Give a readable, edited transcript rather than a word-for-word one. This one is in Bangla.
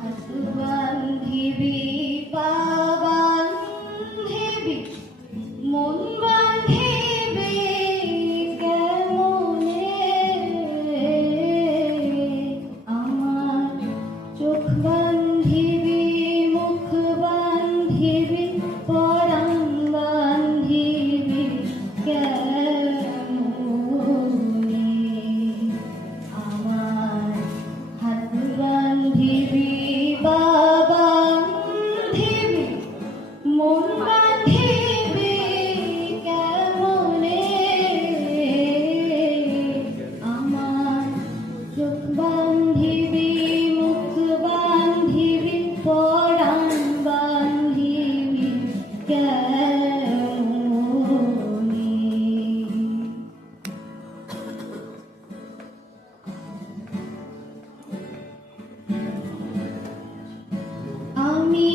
বান্ধিবি পা বান্ধিবি মন বান্ধিবি কেমনে আমার চোখ বান্ধিবি মুখ বান্ধিবি পরাণ বান্ধিবি কেমনে আমার হাত বান্ধিবি পা বান্ধিবি মন বান্ধিবি কেমনে আমার চোখ বান্ধিবি মুখ বান্ধিবি পরাণ বান্ধিবি কেমনে আমি